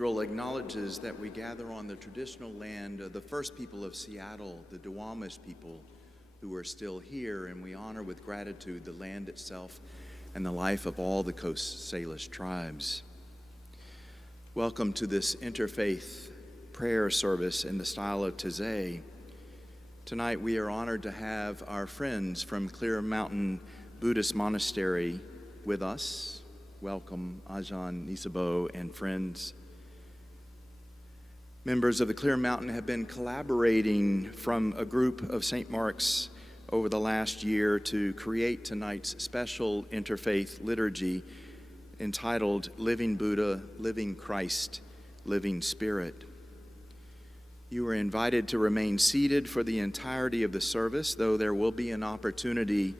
Cathedral acknowledges that we gather on the traditional land of the first people of Seattle, the Duwamish people who are still here, and we honor with gratitude the land itself and the life of all the Coast Salish tribes. Welcome to this interfaith prayer service in the style of Taizé. Tonight we are honored to have our friends from Clear Mountain Buddhist Monastery with us. Welcome, Ajahn Nisabo and friends. Members of the Clear Mountain have been collaborating from a group of St. Mark's over the last year to create tonight's special interfaith liturgy entitled Living Buddha, Living Christ, Living Spirit. You are invited to remain seated for the entirety of the service, though there will be an opportunity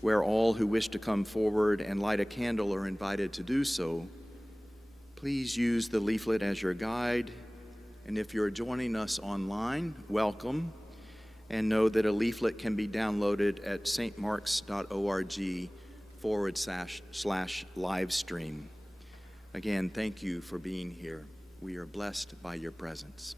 where all who wish to come forward and light a candle are invited to do so. Please use the leaflet as your guide. And if you're joining us online, welcome. And know that a leaflet can be downloaded at stmarks.org/livestream. Again, thank you for being here. We are blessed by your presence.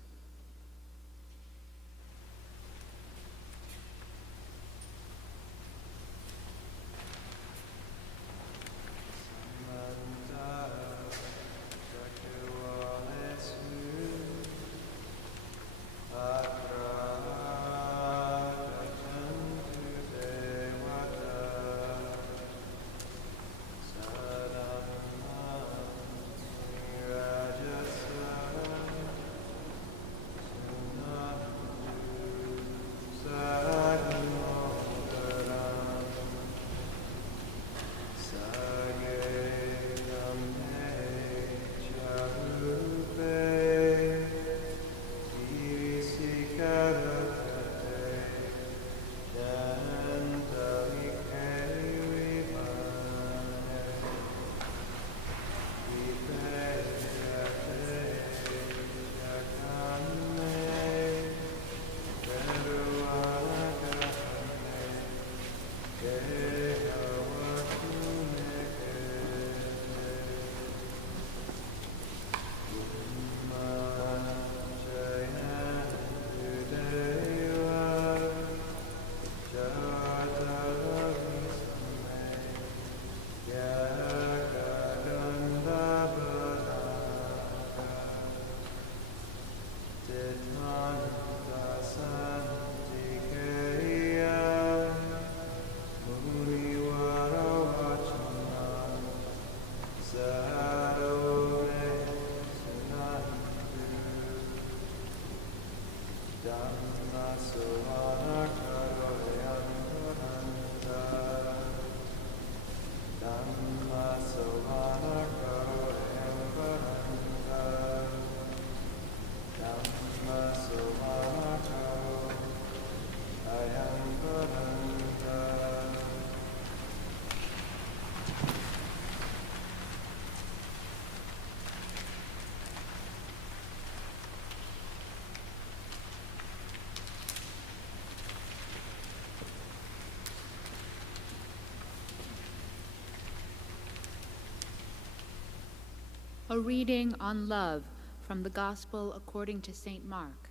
A reading on love from the Gospel according to St. Mark.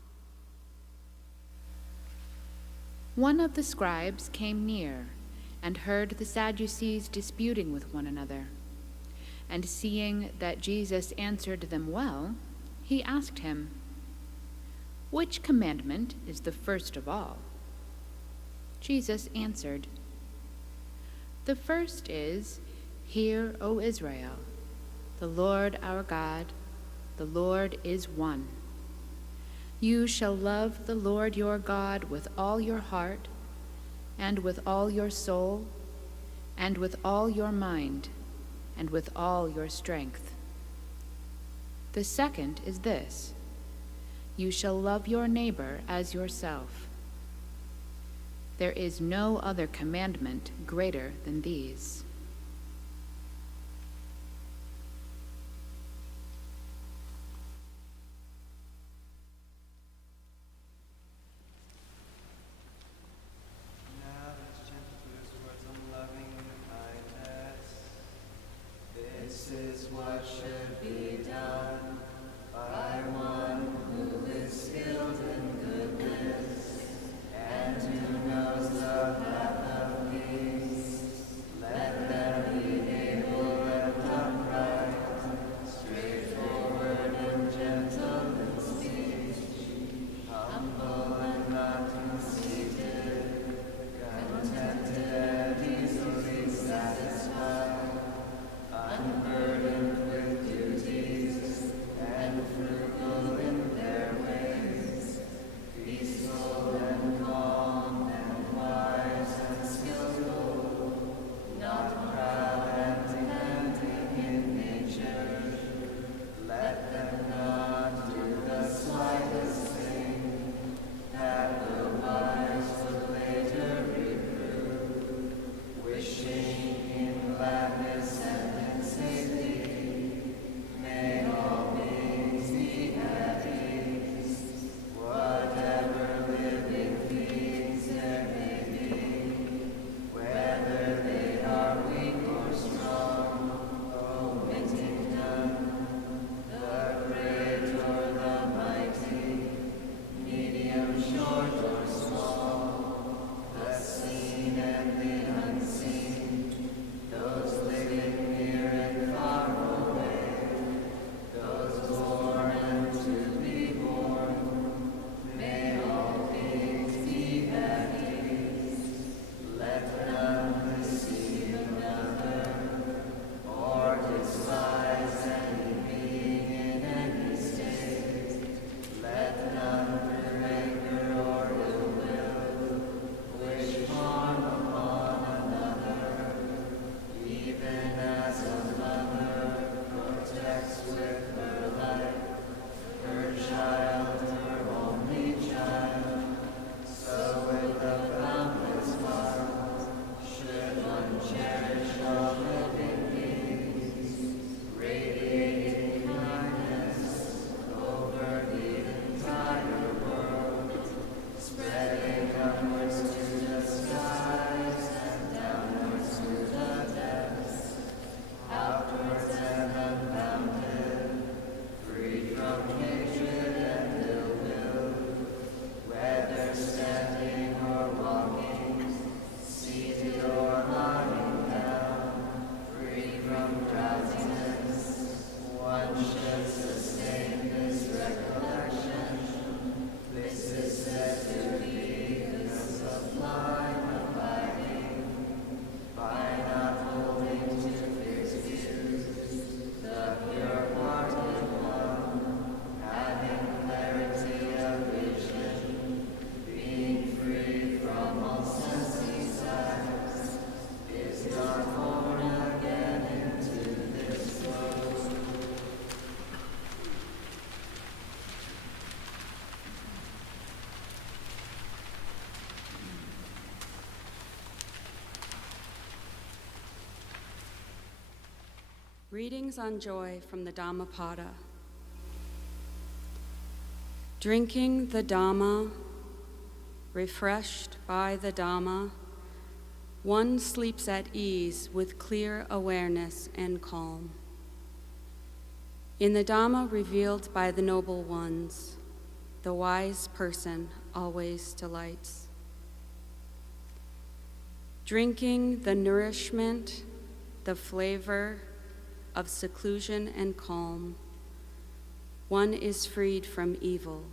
One of the scribes came near and heard the Sadducees disputing with one another. And seeing that Jesus answered them well, he asked him, "Which commandment is the first of all?" Jesus answered, "The first is, 'Hear, O Israel, the Lord our God, the Lord is one. You shall love the Lord your God with all your heart, and with all your soul, and with all your mind, and with all your strength. The second is this: you shall love your neighbor as yourself. There is no other commandment greater than these." This is what should be done Readings on joy from the Dhammapada. Drinking the Dhamma, refreshed by the Dhamma, one sleeps at ease with clear awareness and calm. In the Dhamma revealed by the noble ones, the wise person always delights. Drinking the nourishment, the flavor of seclusion and calm, one is freed from evil,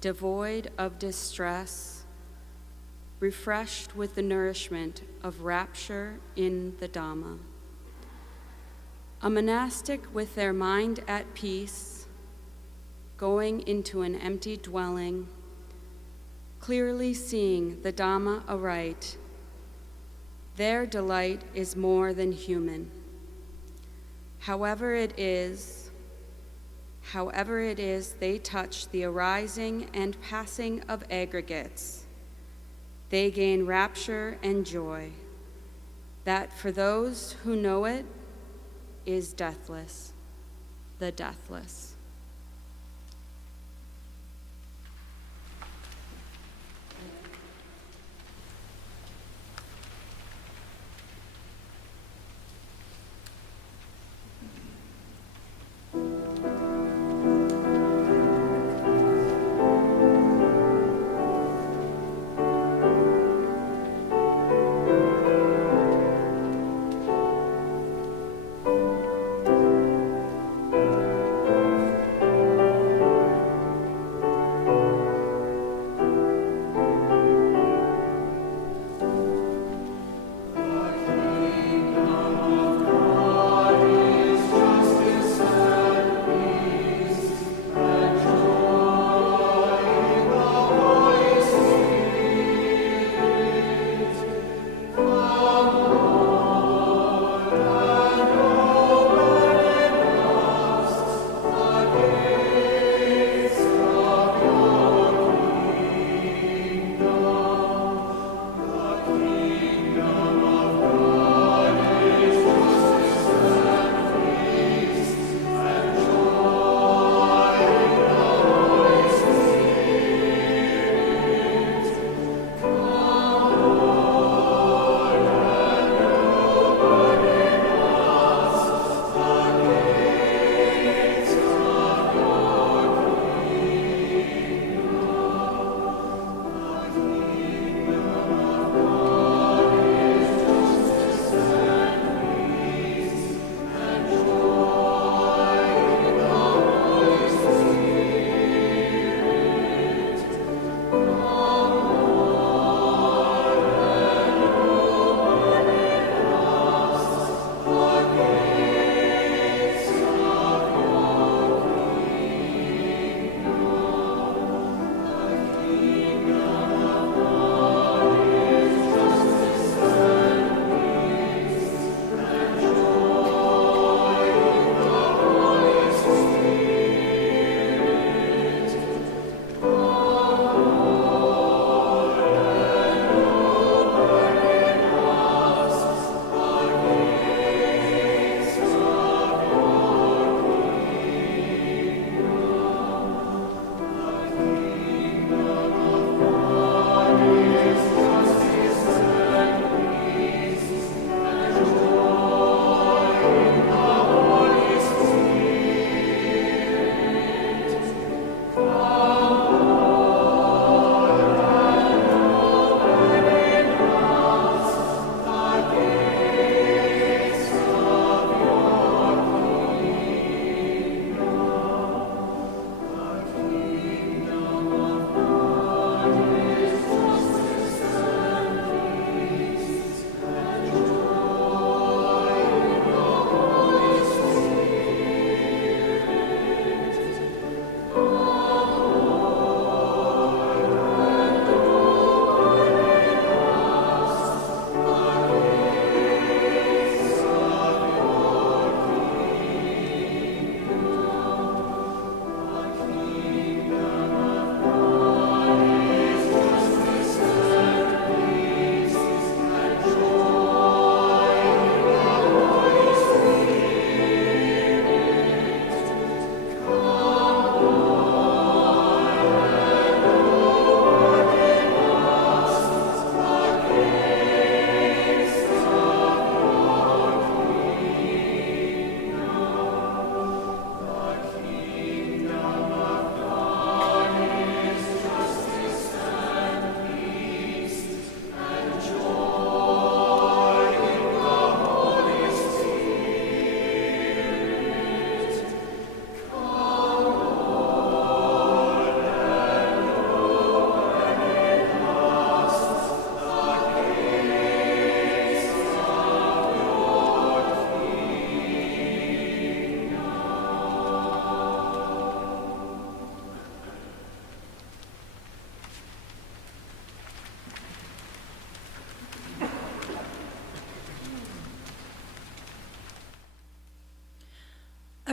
devoid of distress, refreshed with the nourishment of rapture in the Dhamma. A monastic with their mind at peace, going into an empty dwelling, clearly seeing the Dhamma aright, their delight is more than human. However it is, they touch the arising and passing of aggregates. They gain rapture and joy, that for those who know it is deathless, the deathless.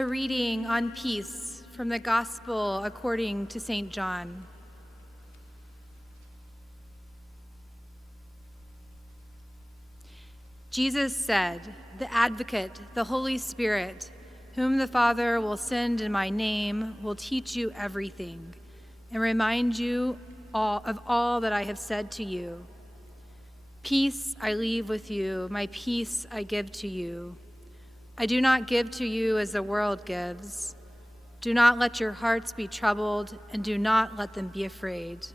a reading on peace from the Gospel according to St. John. Jesus said, "The Advocate, the Holy Spirit, whom the Father will send in my name, will teach you everything and remind you of all that I have said to you. Peace I leave with you, my peace I give to you. I do not give to you as the world gives. Do not let your hearts be troubled, and do not let them be afraid."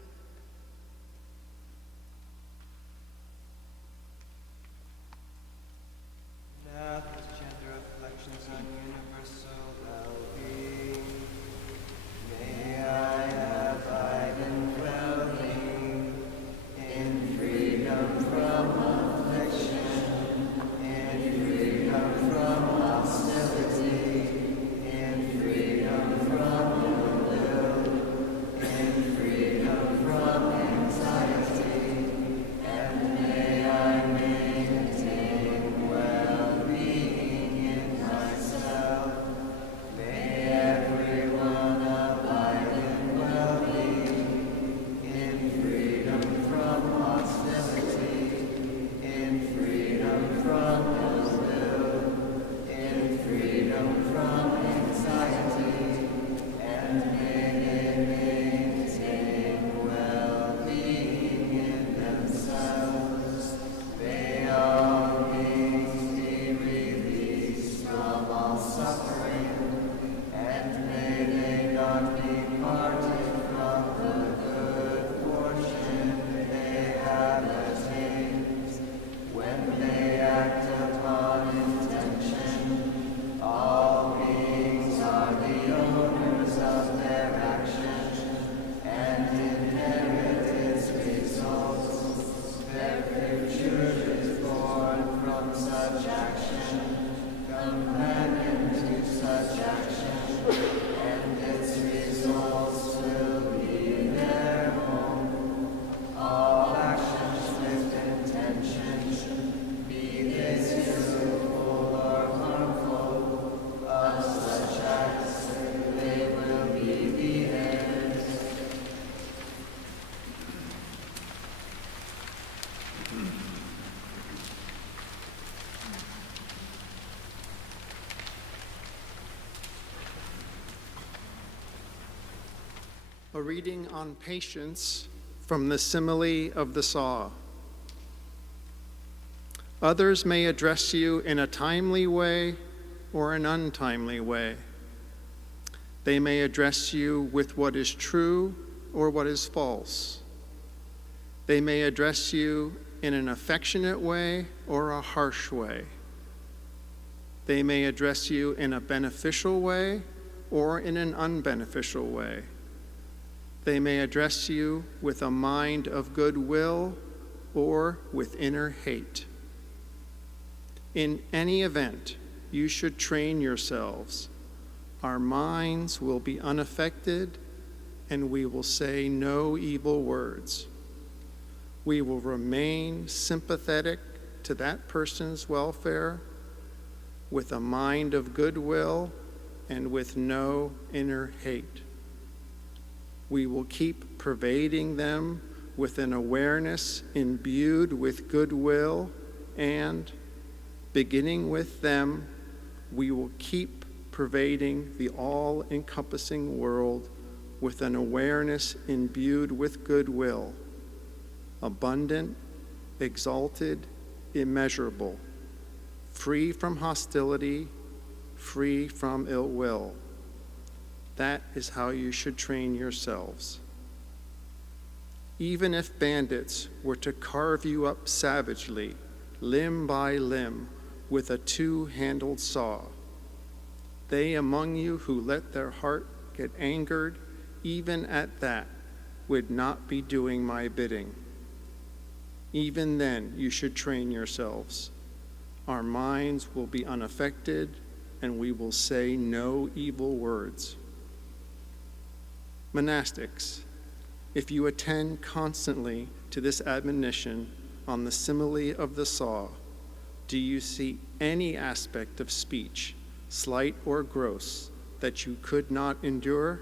A reading on patience from the simile of the saw. Others may address you in a timely way or an untimely way. They may address you with what is true or what is false. They may address you in an affectionate way or a harsh way. They may address you in a beneficial way or in an unbeneficial way. They may address you with a mind of goodwill or with inner hate. In any event, you should train yourselves. Our minds will be unaffected, and we will say no evil words. We will remain sympathetic to that person's welfare with a mind of goodwill and with no inner hate. We will keep pervading them with an awareness imbued with goodwill, and, beginning with them, we will keep pervading the all-encompassing world with an awareness imbued with goodwill, abundant, exalted, immeasurable, free from hostility, free from ill will. That is how you should train yourselves. Even if bandits were to carve you up savagely, limb by limb, with a two-handled saw, they among you who let their heart get angered, even at that, would not be doing my bidding. Even then, you should train yourselves. Our minds will be unaffected, and we will say no evil words. Monastics, if you attend constantly to this admonition on the simile of the saw, do you see any aspect of speech slight or gross, that you could not endure?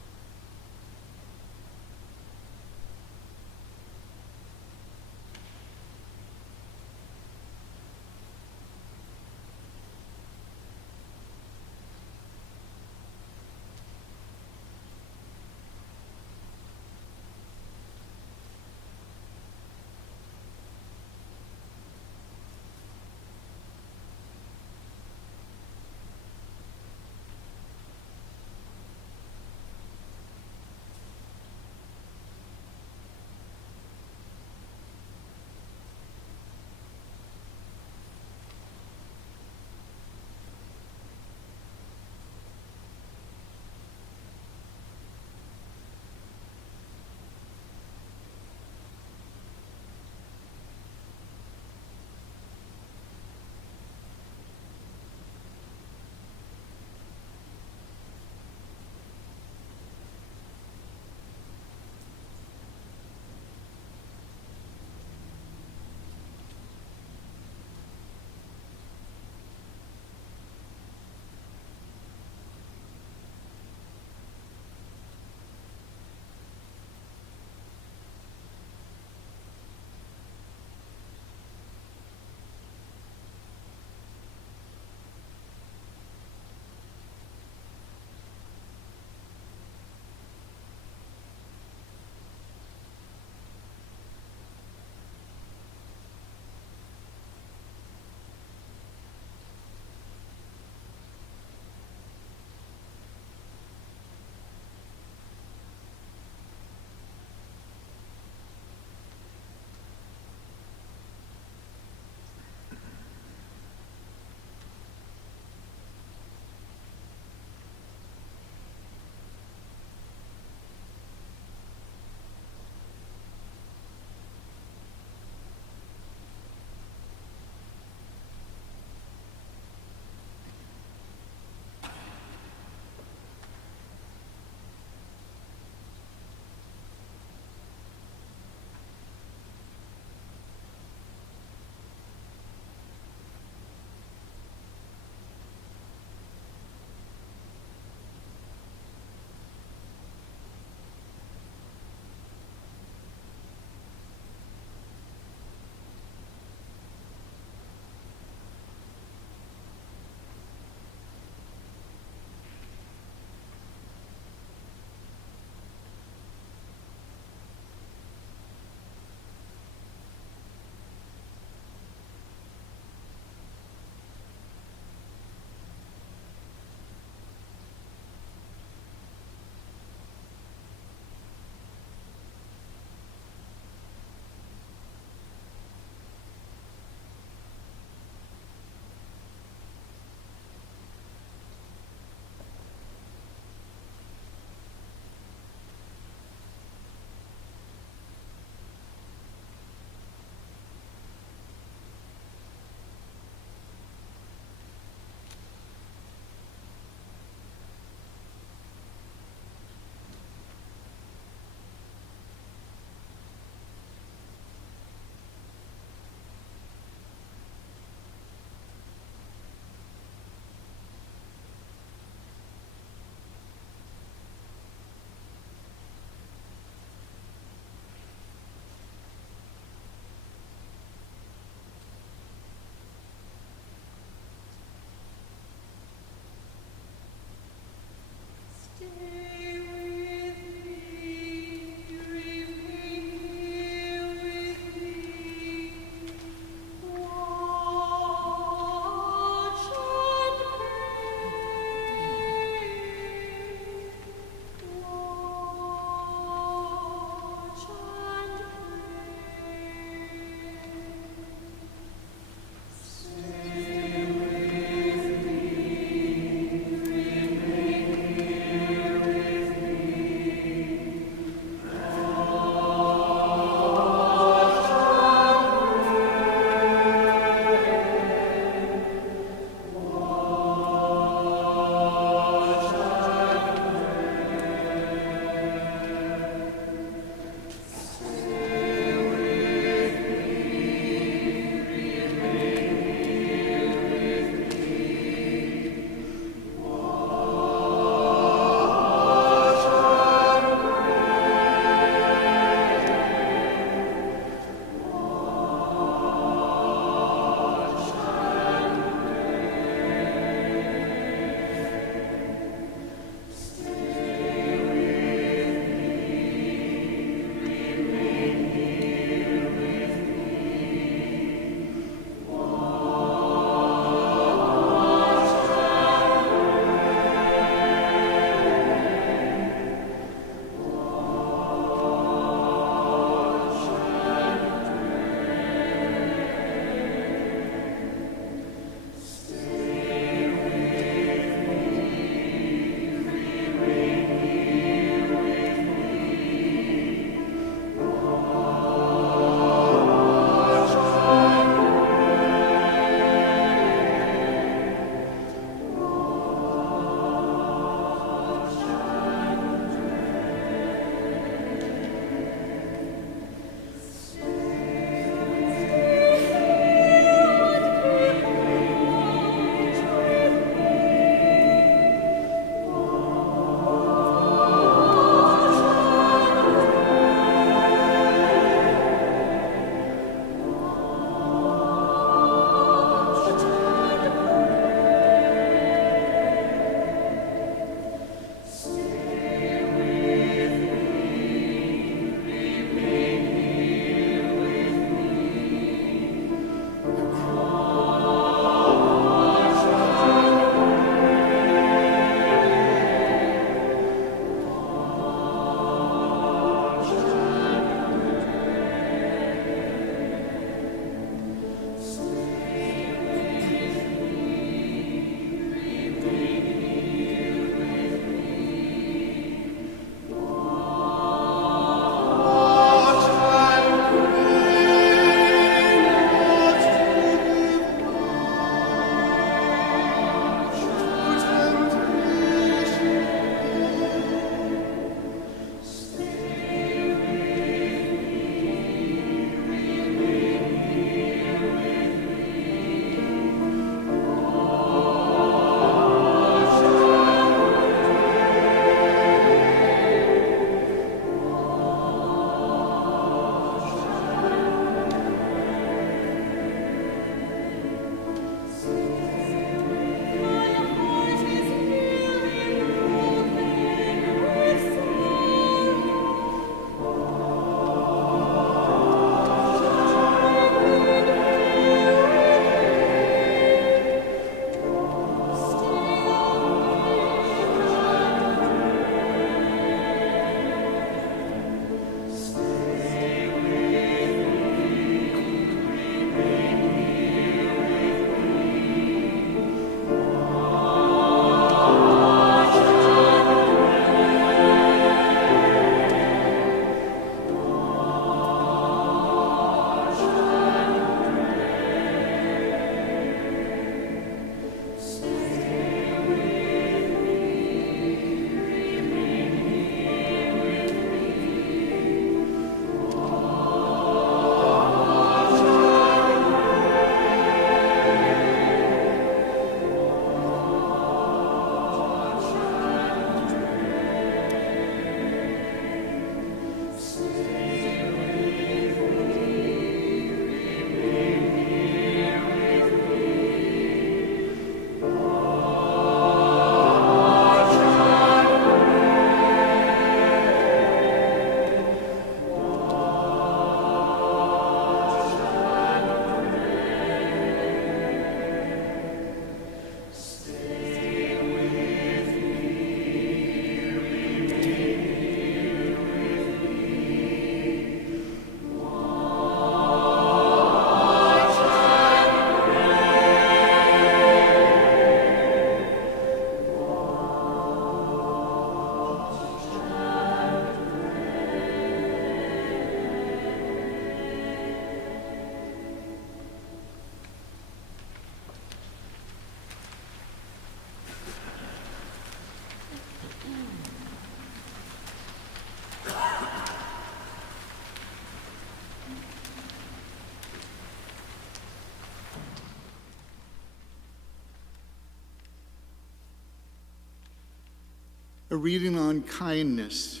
A reading on kindness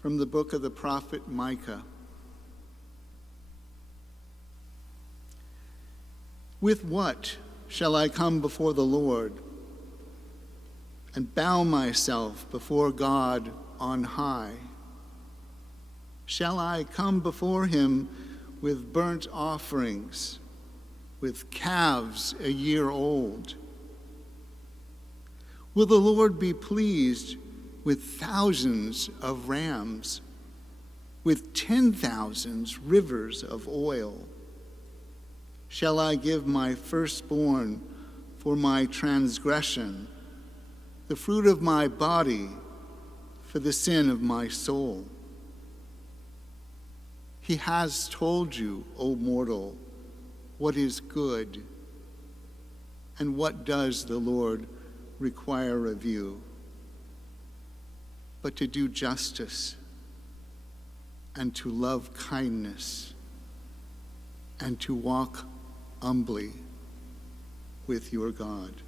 from the book of the prophet Micah. With what shall I come before the Lord and bow myself before God on high? Shall I come before him with burnt offerings, with calves a year old? Will the Lord be pleased with thousands of rams, with 10,000 rivers of oil? Shall I give my firstborn for my transgression, the fruit of my body for the sin of my soul? He has told you, O mortal, what is good, and what does the Lord require of you, but to do justice and to love kindness and to walk humbly with your God.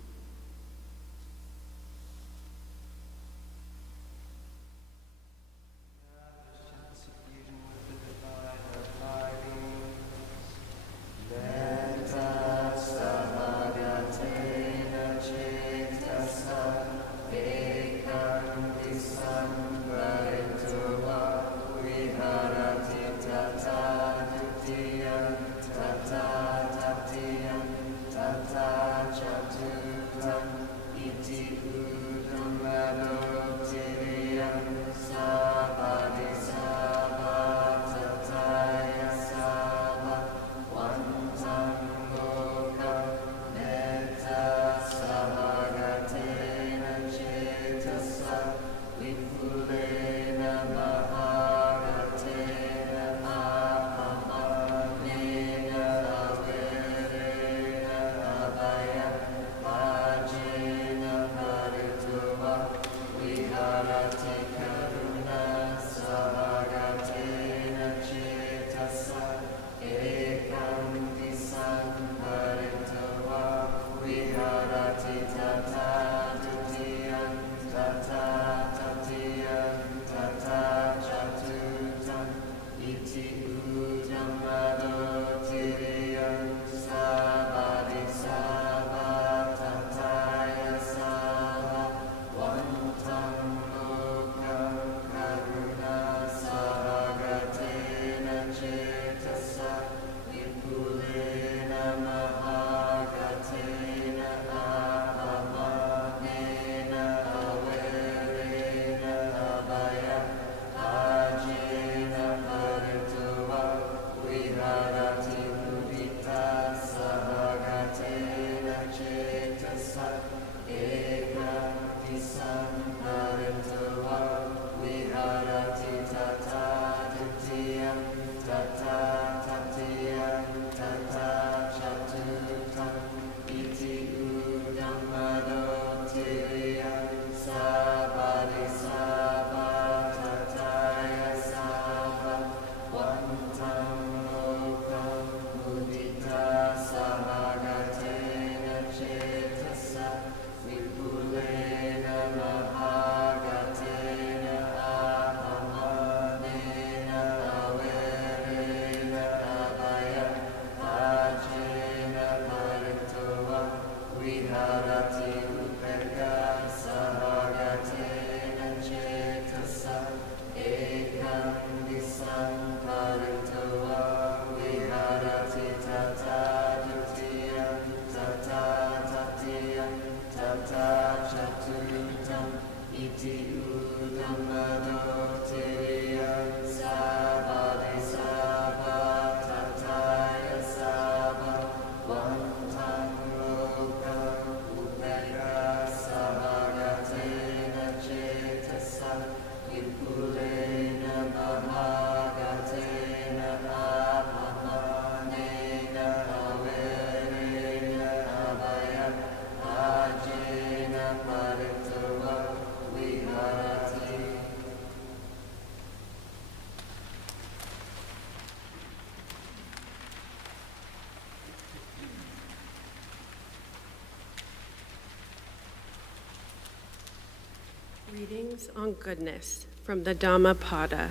Readings on goodness from the Dhammapada.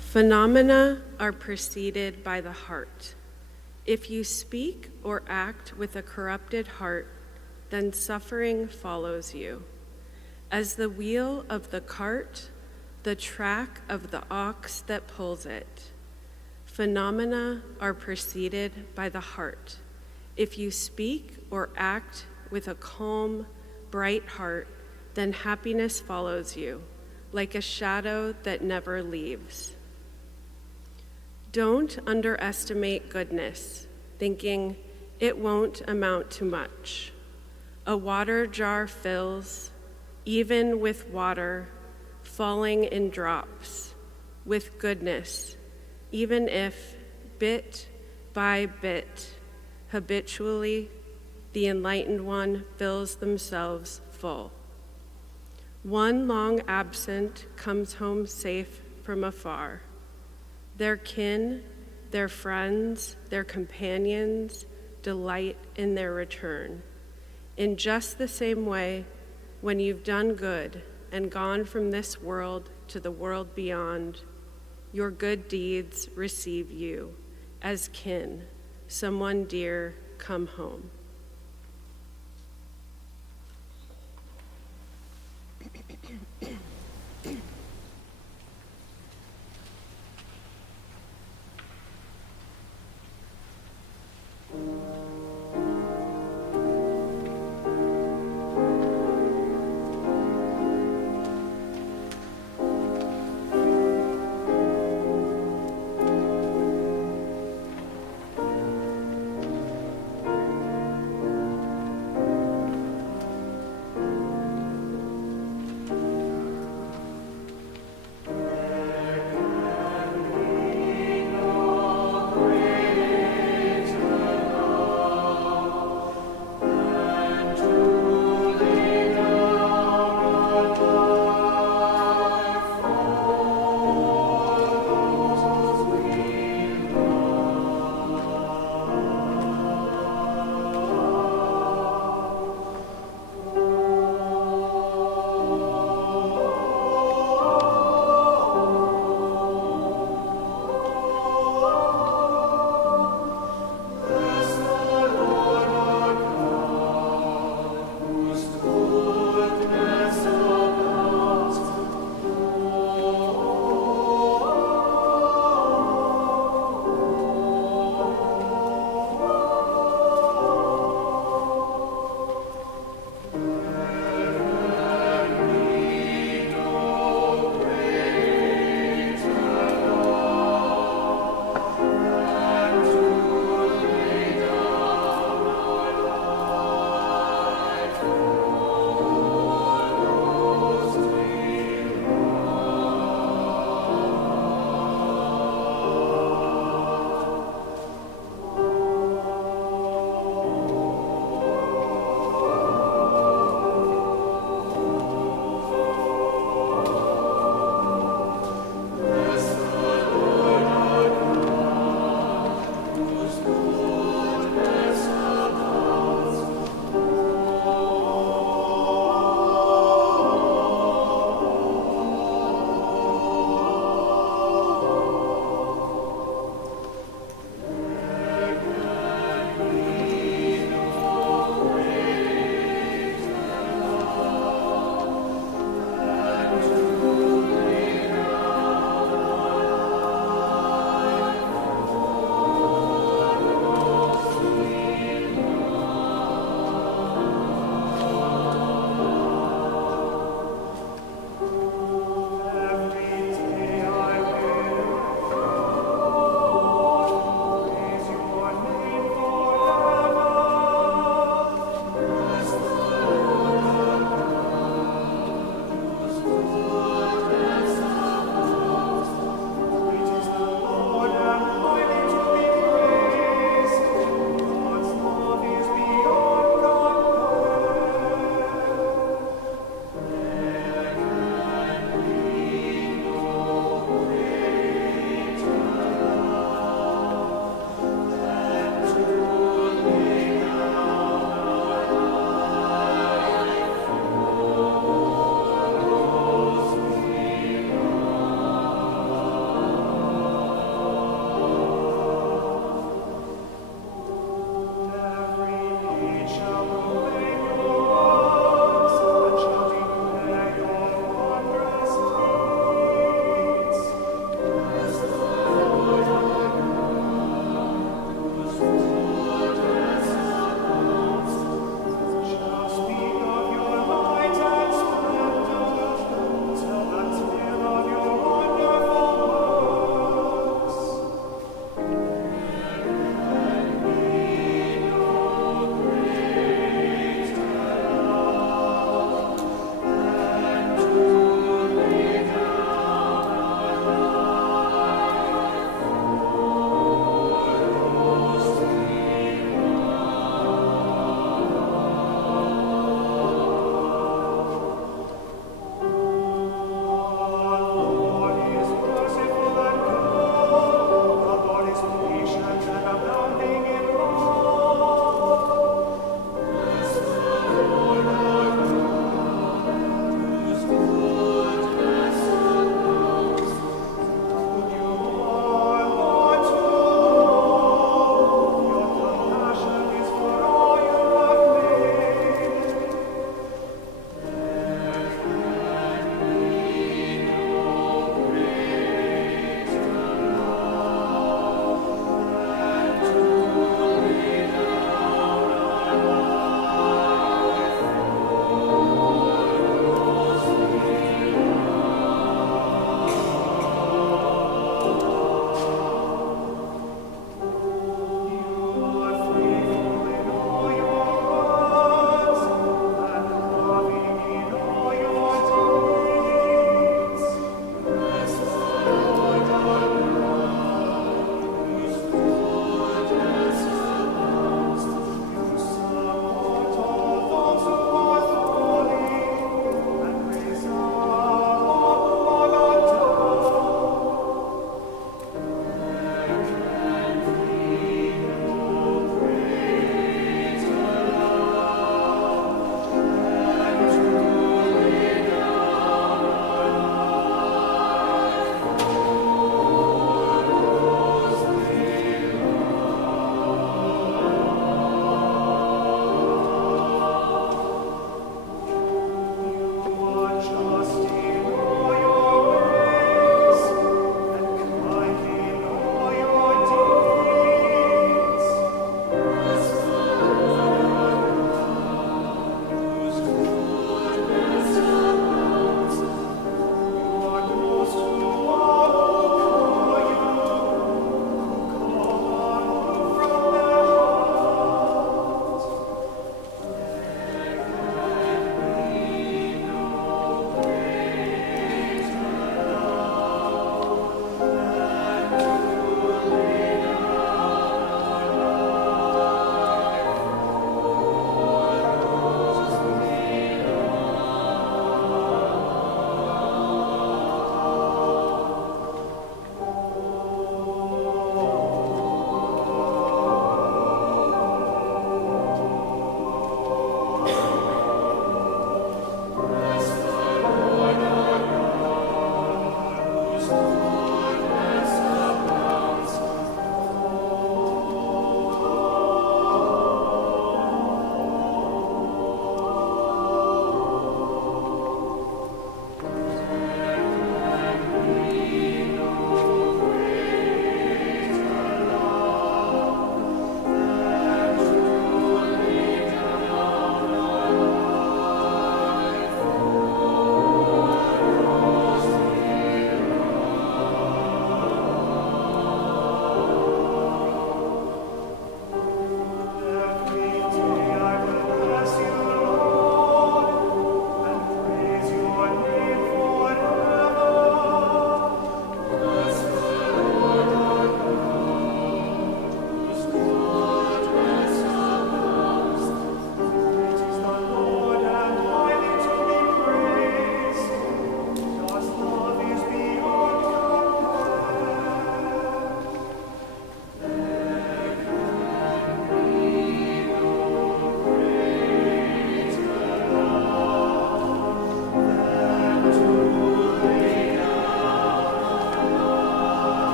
Phenomena are preceded by the heart. If you speak or act with a corrupted heart, then suffering follows you. As the wheel of the cart, the track of the ox that pulls it. Phenomena are preceded by the heart. If you speak or act with a calm, bright heart, then happiness follows you, like a shadow that never leaves. Don't underestimate goodness, thinking it won't amount to much. A water jar fills, even with water, falling in drops, with goodness, even if, bit by bit, habitually, the enlightened one fills themselves full. One long absent comes home safe from afar. Their kin, their friends, their companions delight in their return. In just the same way, when you've done good and gone from this world to the world beyond, your good deeds receive you as kin, someone dear come home.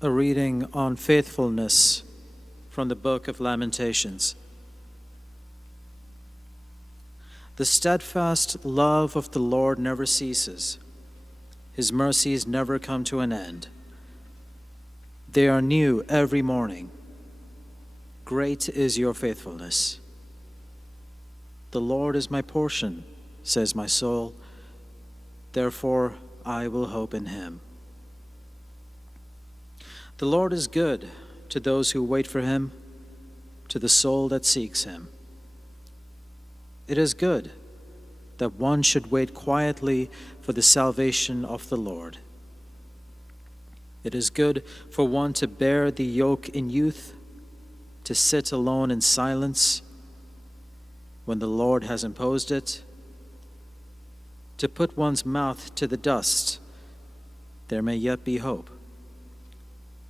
A reading on faithfulness from the Book of Lamentations. The steadfast love of the Lord never ceases. His mercies never come to an end. They are new every morning. Great is your faithfulness. The Lord is my portion, says my soul. Therefore I will hope in him. The Lord is good to those who wait for him, to the soul that seeks him. It is good that one should wait quietly for the salvation of the Lord. It is good for one to bear the yoke in youth, to sit alone in silence when the Lord has imposed it, to put one's mouth to the dust, there may yet be hope,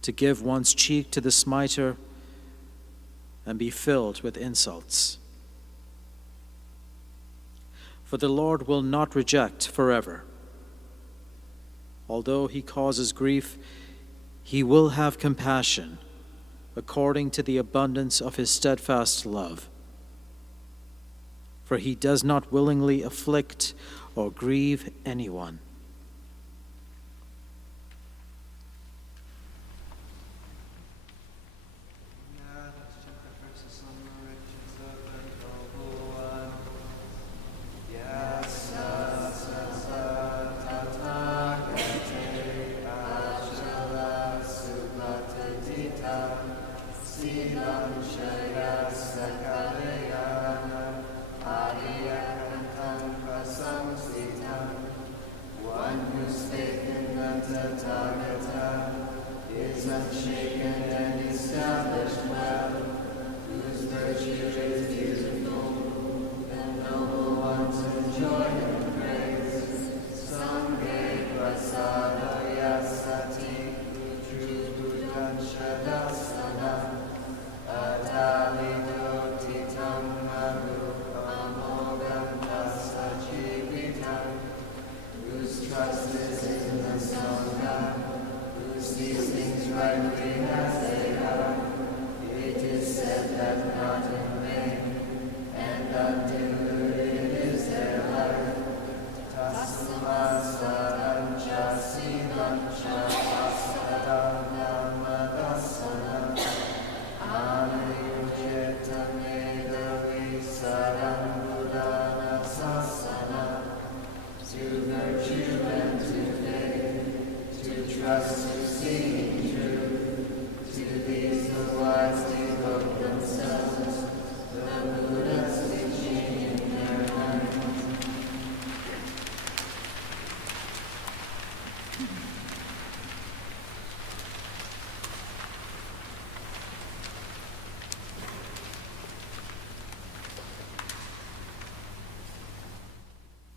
to give one's cheek to the smiter and be filled with insults. For the Lord will not reject forever. Although he causes grief, he will have compassion according to the abundance of his steadfast love. For he does not willingly afflict or grieve anyone.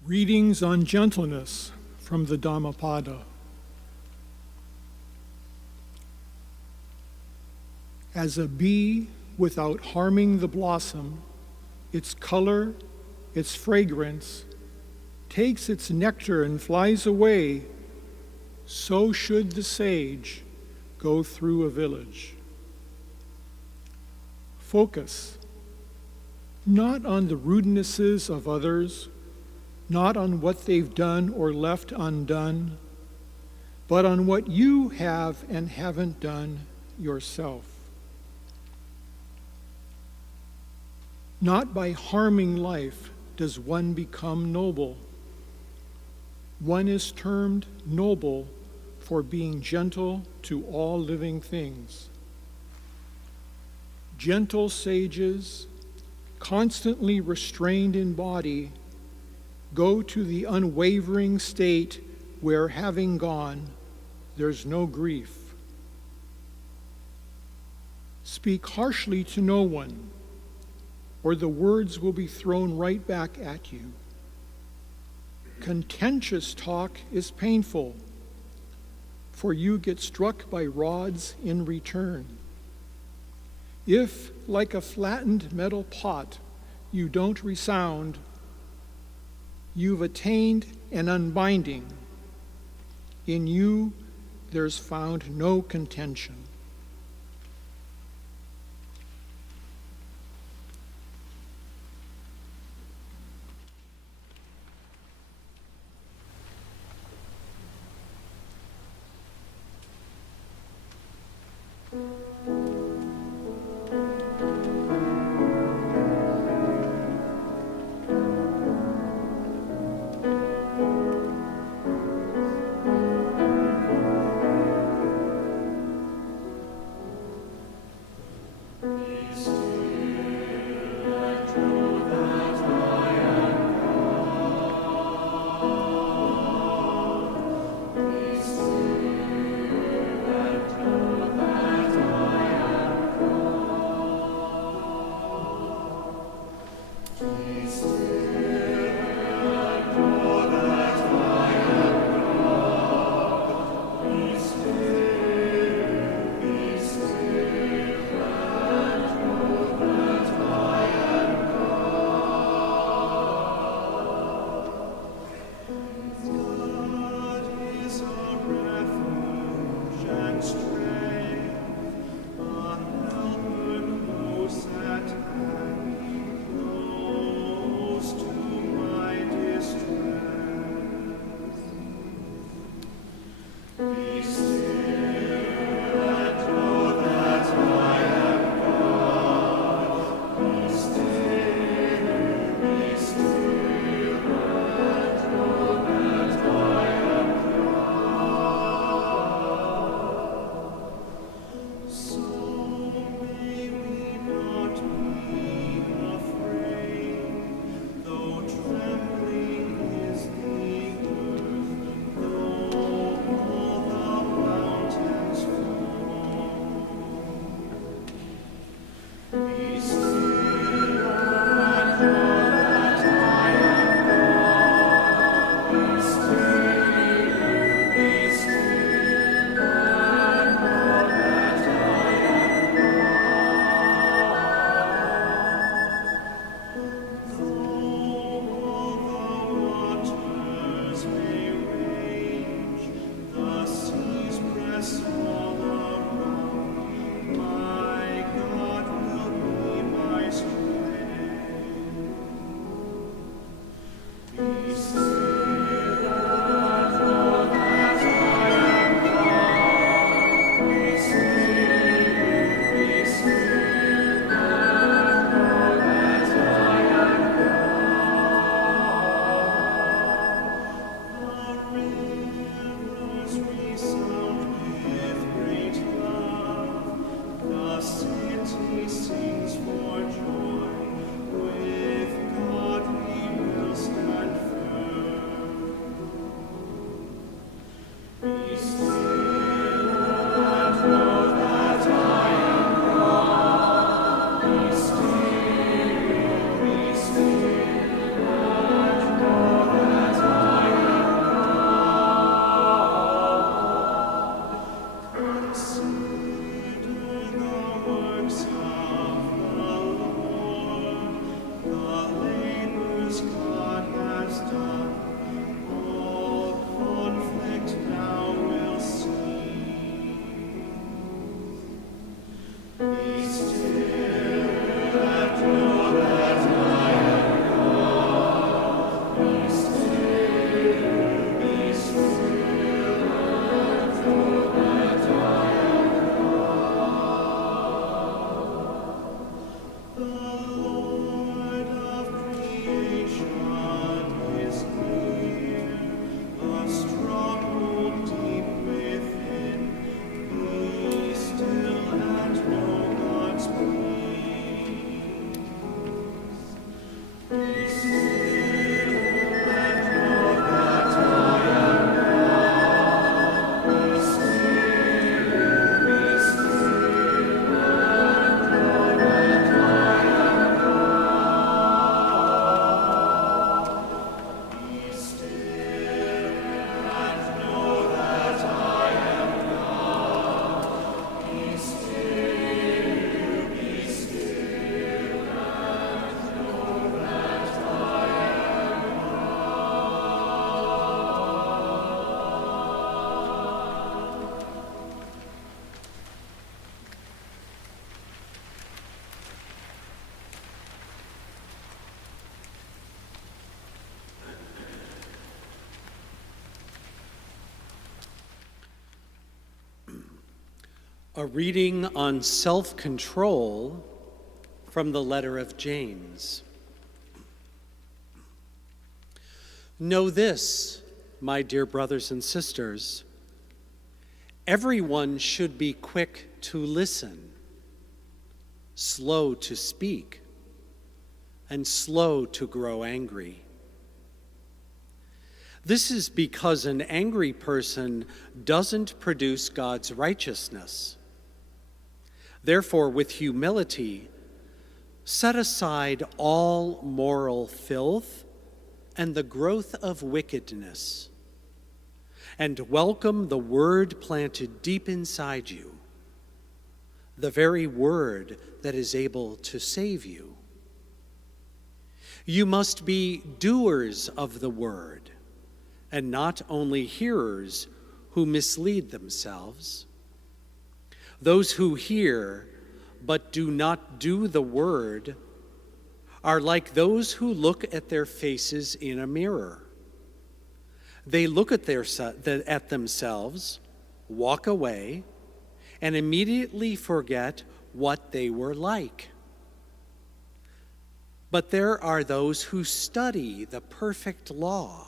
Readings on gentleness from the Dhammapada. As a bee, without harming the blossom, its color, its fragrance, takes its nectar and flies away, so should the sage go through a village. Focus, not on the rudenesses of others, not on what they've done or left undone, but on what you have and haven't done yourself. Not by harming life does one become noble. One is termed noble for being gentle to all living things. Gentle sages, constantly restrained in body, go to the unwavering state where, having gone, there's no grief. Speak harshly to no one, or the words will be thrown right back at you. Contentious talk is painful, for you get struck by rods in return. If, like a flattened metal pot, you don't resound, you've attained an unbinding. In you, there's found no contention. A reading on self-control from the letter of James. Know this, my dear brothers and sisters, everyone should be quick to listen, slow to speak, and slow to grow angry. This is because an angry person doesn't produce God's righteousness. Therefore, with humility, set aside all moral filth and the growth of wickedness, and welcome the word planted deep inside you, the very word that is able to save you. You must be doers of the word, and not only hearers who mislead themselves. Those who hear but do not do the word are like those who look at their faces in a mirror. They look at themselves, walk away, and immediately forget what they were like. But there are those who study the perfect law,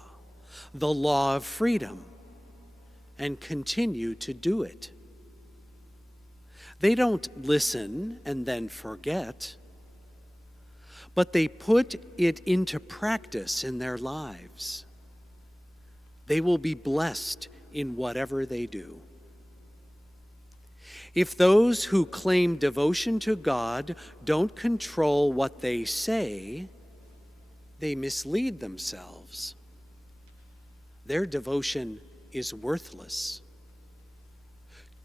the law of freedom, and continue to do it. They don't listen and then forget, but they put it into practice in their lives. They will be blessed in whatever they do. If those who claim devotion to God don't control what they say, they mislead themselves. Their devotion is worthless.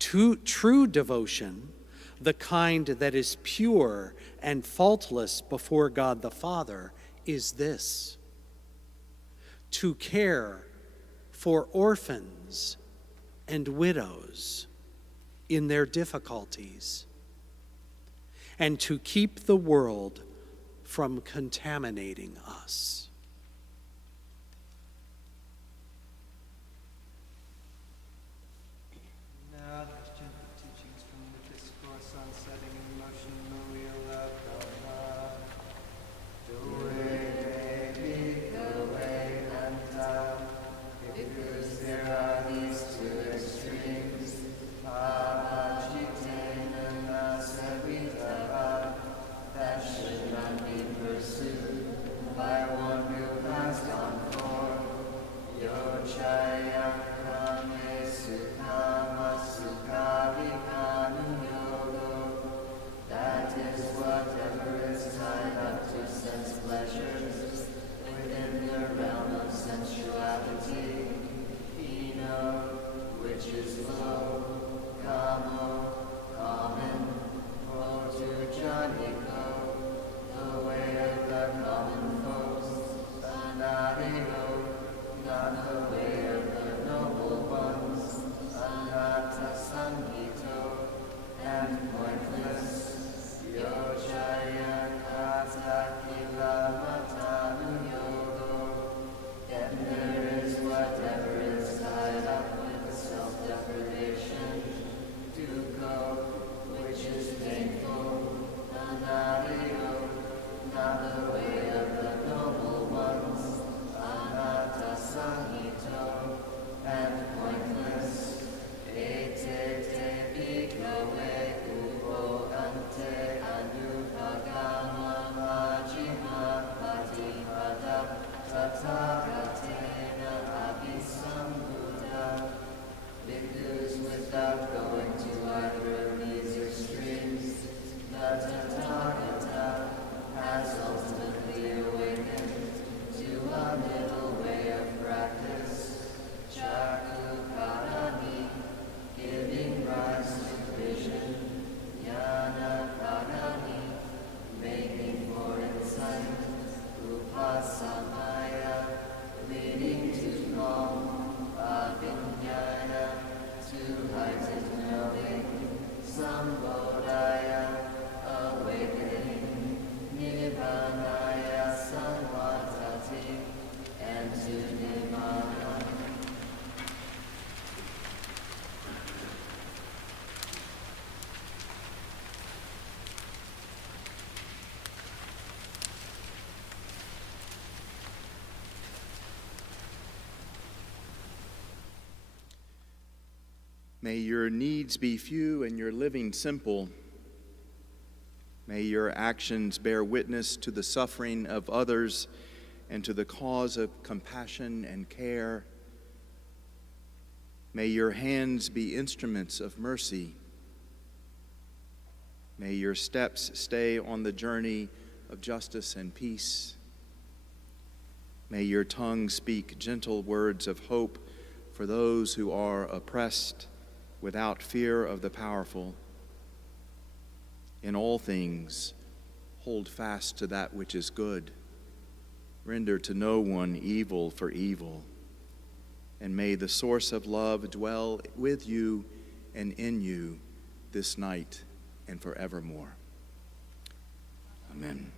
True devotion, the kind that is pure and faultless before God the Father, is this: to care for orphans and widows in their difficulties, and to keep the world from contaminating us. That is May your needs be few and your living simple. May your actions bear witness to the suffering of others and to the cause of compassion and care. May your hands be instruments of mercy. May your steps stay on the journey of justice and peace. May your tongue speak gentle words of hope for those who are oppressed without fear of the powerful. In all things, hold fast to that which is good. Render to no one evil for evil. And may the source of love dwell with you and in you this night and forevermore. Amen.